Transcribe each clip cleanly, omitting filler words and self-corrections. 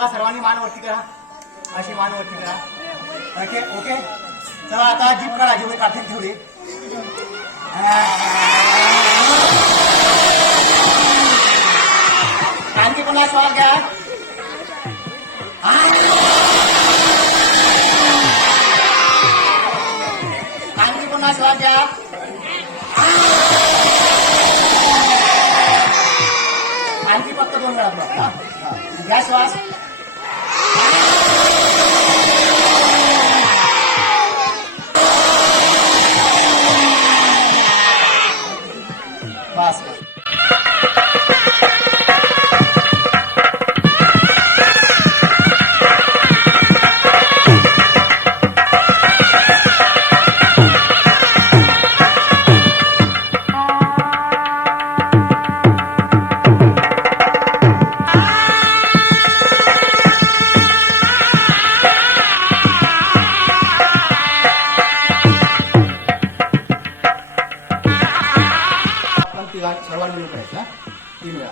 चला सर्वांनी मान वरती करा, अशी मान वरती करा. Okay okay. चला आता जीभ काढा, जेवढे काढतील तेवढे. आणखी पुन्हा श्वास घ्या. आणखी पुन्हा श्वास घ्या. आणखी फक्त 2 वेळा घ्या श्वास. बस. सर्वांनी मिळून करायचं 3 वेळा.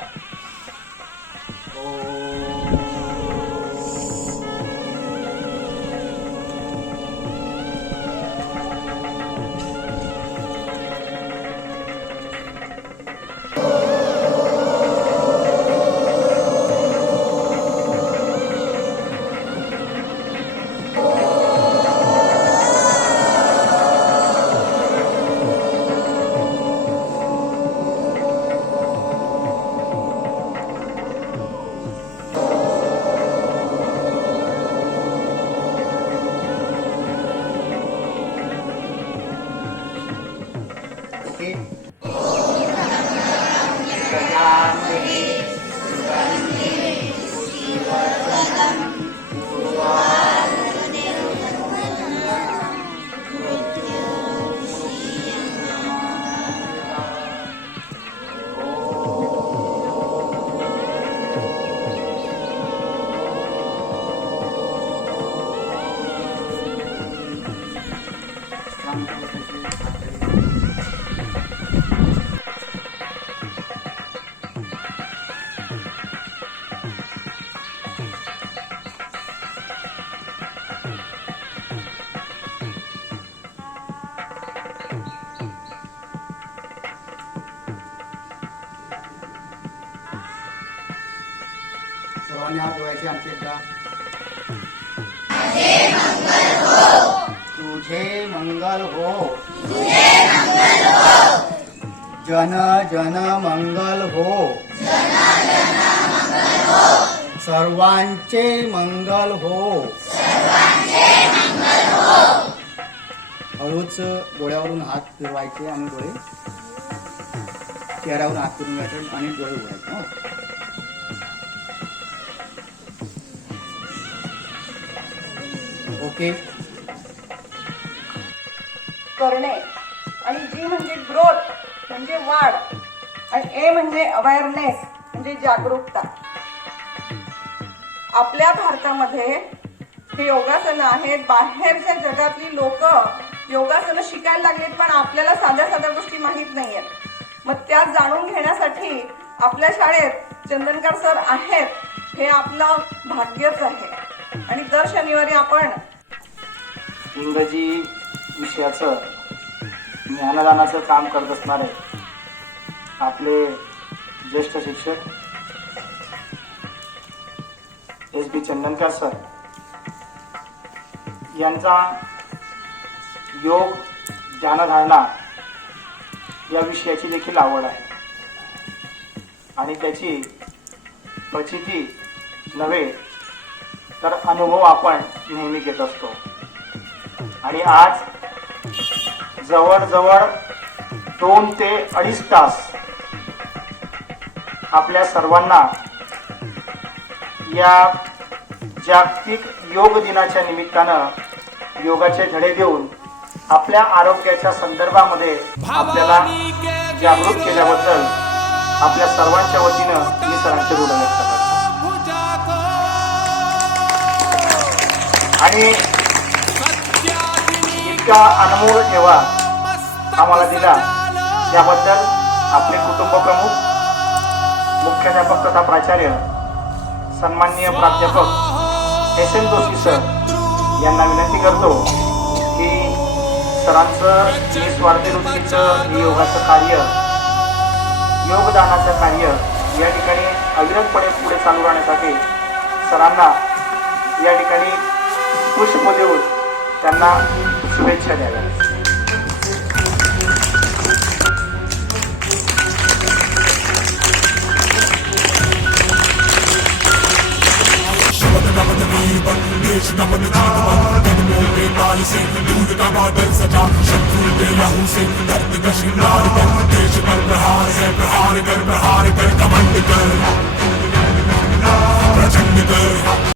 सर्वांनी हात धुवायचे. आणखी एकदा. तुझे मंगल हो, जन जन मंगल हो, सर्वांचे मंगल हो. हळूच डोळ्यावरून हात फिरवायचे आणि डोळे चेहऱ्यावरून हात फिरून घ्यायचे आणि डोळे उघडायचे. ओके. करणे आणि जी म्हणजे ग्रोथ म्हणजे वाढ आणि ए म्हणजे अवेअरनेस म्हणजे जागरूकता. आपल्या भारतामध्ये हे योगासनं आहेत. बाहेरच्या जगातली लोक योगासनं शिकायला लागलीत, पण आपल्याला साध्या साध्या गोष्टी माहीत नाहीयेत. मग त्या जाणून घेण्यासाठी आपल्या शाळेत चंदनकर सर आहेत, हे आपलं भाग्यच आहे. आणि दर शनिवारी आपण इंग्रजी विषयाचं ज्ञानदानाचं काम करत असणारे आपले ज्येष्ठ शिक्षक SB चंदनकर सर यांचा योग ध्यानधारणा या विषयाची देखील आवड आहे आणि त्याची प्रचिती नव्हे तर अनुभव आपण नेहमी घेत असतो. आणि आज जवळजवळ 2 ते 2.5 तास आपल्या सर्वांना या जागतिक योग दिनाच्या निमित्तानं योगाचे धडे देऊन आपल्या आरोग्याच्या संदर्भामध्ये आपल्याला जागृत केल्याबद्दल आपल्या सर्वांच्या वतीनं मी सरांचे ऋण व्यक्त करतो. आणि इतका अनमोल ठेवा आम्हाला दिला याबद्दल आपले कुटुंब प्रमुख, मुख्याध्यापक तथा प्राचार्य सन्माननीय प्राध्यापक एस एन जोशी सर यांना विनंती करतो की सरांचं निस्वार्थी वृत्तीचं हे योगाचं कार्य, योगदानाचं कार्य या ठिकाणी अविरतपणे पुढे चालू राहण्यासाठी सरांना या ठिकाणी पुष्प देऊन त्यांना शुभेच्छा द्याव्या. प्रचंड कर